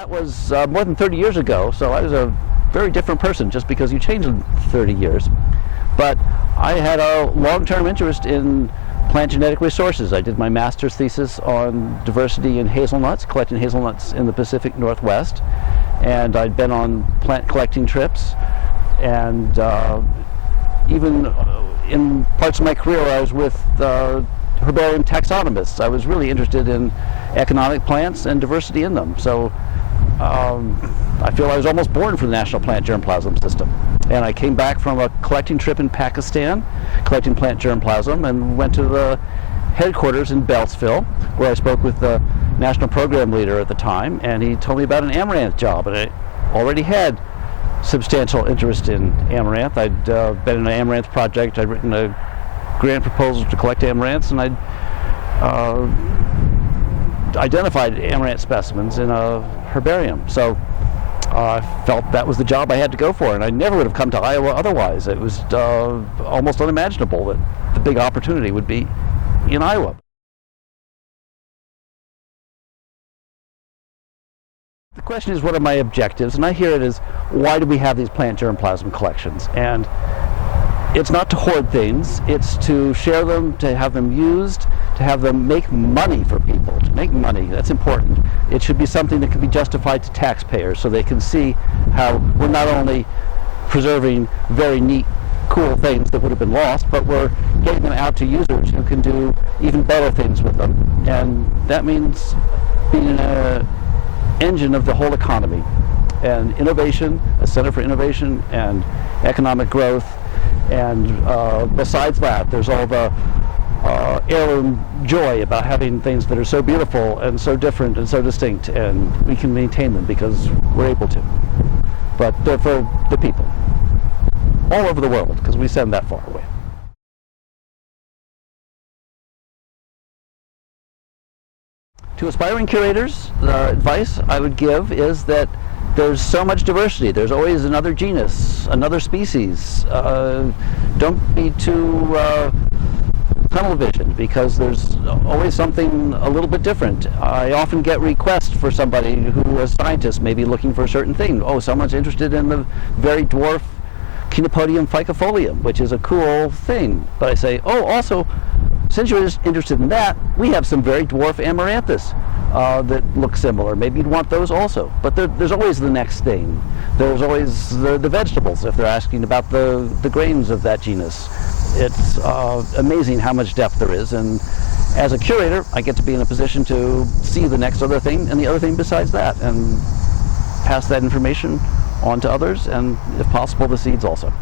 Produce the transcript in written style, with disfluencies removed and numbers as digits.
That was more than 30 years ago, so I was a very different person just because you changed in 30 years. But I had a long-term interest in plant genetic resources. I did my master's thesis on diversity in hazelnuts, collecting hazelnuts in the Pacific Northwest, and I'd been on plant collecting trips, and even in parts of my career I was with herbarium taxonomists. I was really interested in economic plants and diversity in them. So I feel I was almost born for the National Plant Germplasm System. And I came back from a collecting trip in Pakistan, collecting plant germplasm, and went to the headquarters in Beltsville, where I spoke with the national program leader at the time, and he told me about an amaranth job, and I already had substantial interest in amaranth. I'd been in an amaranth project, I'd written a grant proposal to collect amaranths, and I'd identified amaranth specimens in a herbarium. So I felt that was the job I had to go for, and I never would have come to Iowa otherwise. It was almost unimaginable that the big opportunity would be in Iowa. The question is, what are my objectives? And I hear it as, why do we have these plant germplasm collections? And it's not to hoard things, it's to share them, to have them used, to have them make money for people, to make money. That's important. It should be something that can be justified to taxpayers so they can see how we're not only preserving very neat, cool things that would have been lost, but we're getting them out to users who can do even better things with them. And that means being an engine of the whole economy. And innovation, a center for innovation and economic growth. And besides that, there's all the heirloom joy about having things that are so beautiful and so different and so distinct, and we can maintain them because we're able to. But they're for the people all over the world, because we send that far away. To aspiring curators, the advice I would give is that there's so much diversity. There's always another genus, another species. Don't be too tunnel vision, because there's always something a little bit different. I often get requests for somebody who, a scientist, may be looking for a certain thing. Oh, someone's interested in the very dwarf Chenopodium ficifolium, which is a cool thing. But I say, oh, also, since you're interested in that, we have some very dwarf amaranthus that look similar. Maybe you'd want those also. But there's always the next thing. There's always the vegetables, if they're asking about the grains of that genus. It's amazing how much depth there is, and as a curator, I get to be in a position to see the next other thing and the other thing besides that, and pass that information on to others, and if possible, the seeds also.